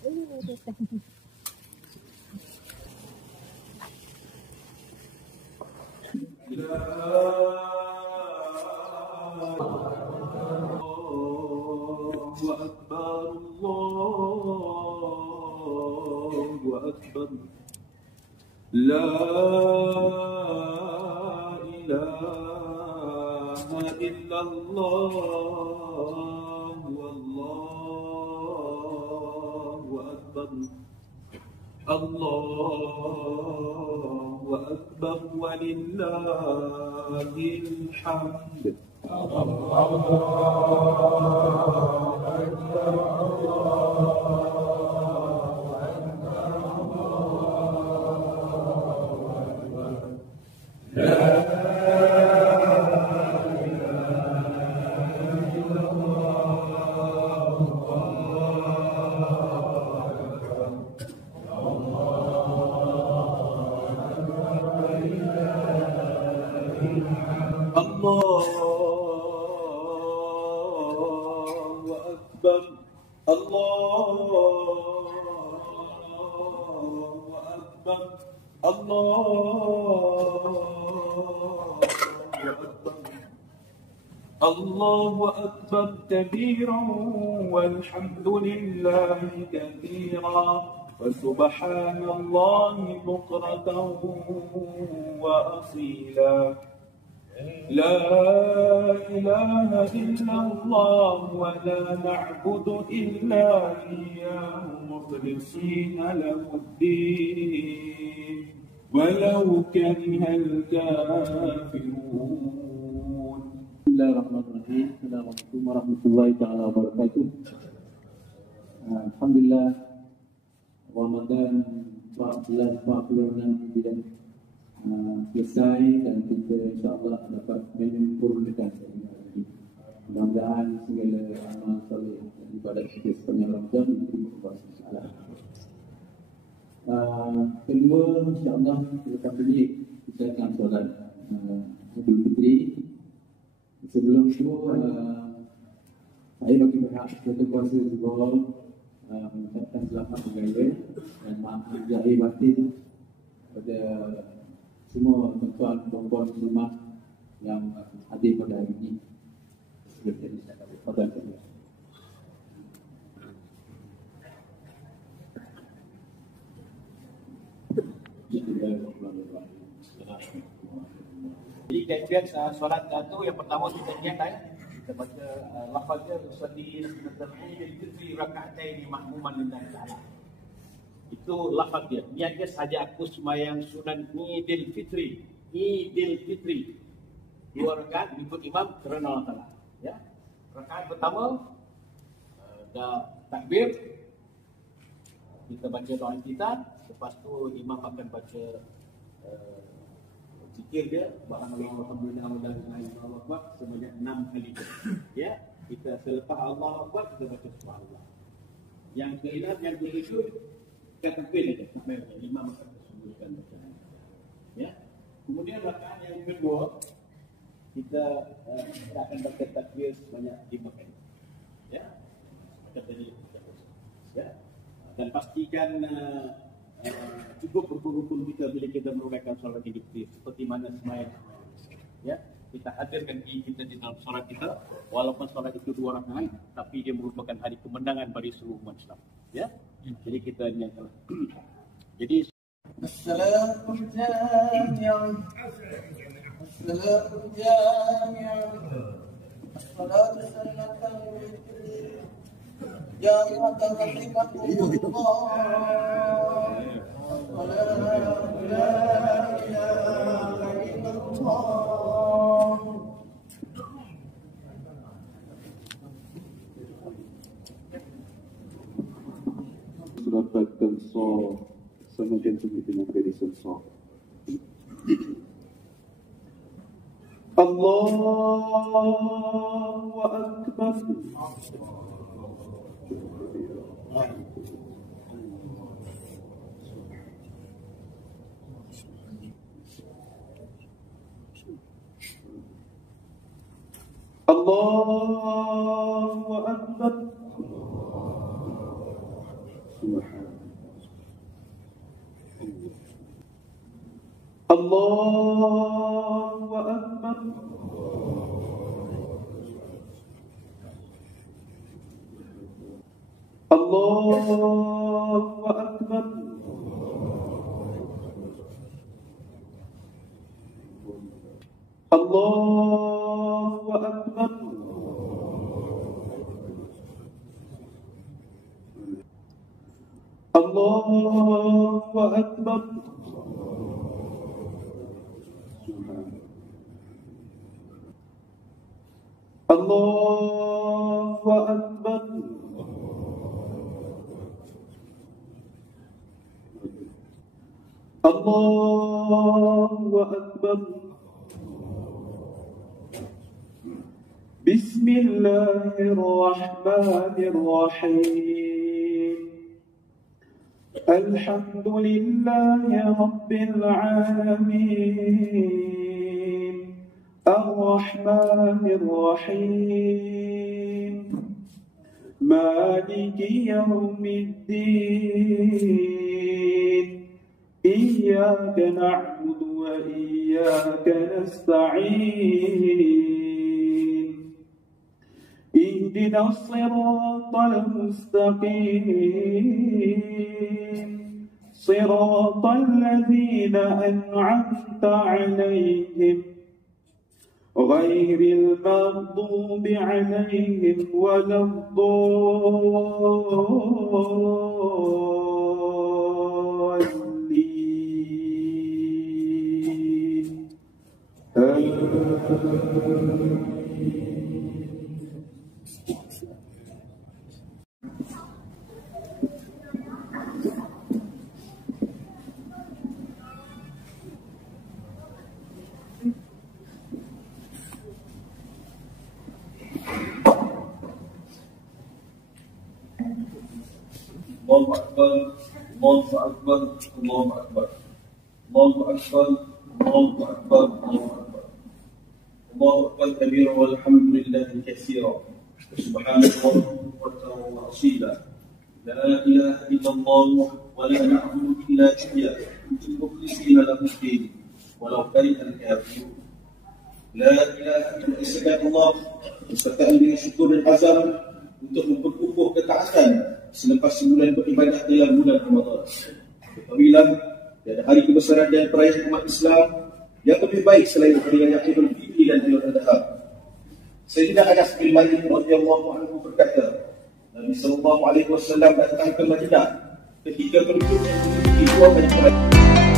لا إله إلا الله والله أكبر الله أكبر ولله الحمد الله أكبر الله أكبر الله أكبر كبيرا والحمد لله كثيرا وسبحان الله بكرة وأصيلا لا إله إلا الله ولا نعبد إلا إياه مخلصين له الدين ولو كره الكافرون. Bismillahirrahmanirrahim. Assalamualaikum warahmatullahi taala wabarakatuh. Alhamdulillah Ramadan 1446 tidak selesai dan kita insya-Allah dapat menyempurnakan lagi. Mudah-mudahan segala amal soleh ibadat kita sepanjang Ramadan diterima Allah Subhanahu. Kedua insya-Allah kita akan solat Idul Fitri. Sebelum itu saya bagi pihak Ketua Kuasa Zuhur mengucapkan selamat bergaya dan maaf lahir batin kepada semua tuan-tuan dan puan muslimah yang hadir pada hari ini. Jadi kajian solat itu yang pertama kita niatkan kita baca lafaznya usalli sunnatul fitri raka'atain ma'muman lillahi ta'ala. Itu lafaz dia. Niatnya saja aku sembahyang sunat Idul Fitri. Idul Fitri. 2 rakaat ikut imam kerana Allah Taala. Ya. Rakaat pertama dah takbir. Kita baca doa kita, lepas tu imam akan baca zikir dia alhamdulillah Allahu akbar sebanyak 6 kali. Ya. Kita selepas Allah akbar kita baca subhanallah. Yang keenam yang ketujuh kita takbir saja sampai imam akan sembunyikan bacaan. Ya. Kemudian rakaat yang kedua kita akan baca takbir sebanyak 5 kali. Ya. Macam tadi ya. Dan pastikan cukup rukun-rukun kita bila kita menunaikan solat Idul Fitri seperti mana sembahyang. Ya. Kita hadirkan diri kita di dalam solat kita walaupun solat itu 2 rakaat tapi dia merupakan hari kemenangan bagi seluruh umat Islam. Ya. Jadi kita niatkan. Jadi Assalamualaikum jami'an. Assalamualaikum jami'an. Assalatu sunnatan witri. Jami'atan rahimakumullah. La ilaha illallah. Dapatkan so semakin semakin menjadi sensor. Allahu Akbar. Allahu Akbar. Allahu Akbar. Allahu Akbar. Allahu Akbar. Allahu Akbar. Allahu Akbar. Allahu Akbar. Bismillahirrahmanirrahim. Alhamdulillahi Rabbil Alamin. Ar-Rahmanir-Rahim. Maliki Yawmiddin. Iyyaka na'budu wa iyyaka nasta'in. Ihdinas siratal mustaqim. Siratal ladzina an'amta 'alaihim غير المغضوب عليهم ولا الضالين. Allahu Akbar, Allahu Akbar, Allahu Akbar, Allahu Akbar, Allahu Akbar, Allahu Akbar, Allahu Akbar kabira walhamdulillahi katsira, subhanallah wa asila, la ilaha illallah wa la na'budu illa iyyahu mukhlishina lahu ad-din walau kariha al-kafirun. La ilaha illallah serta dengan syukur dan azam untuk memperkukuh ketaatan selepas sebulan beribadah dalam bulan Ramadan. Ketahuilah, tiada hari kebesaran dan perayaan umat Islam yang lebih baik selain hari raya Idul Fitri dan Idul Adha. Sayyidina Anas bin Malik radhiyallahu anhu berkata, Nabi sallallahu alaihi wasallam datang ke Madinah ketika penduduk yang memiliki dua banyak perayaan.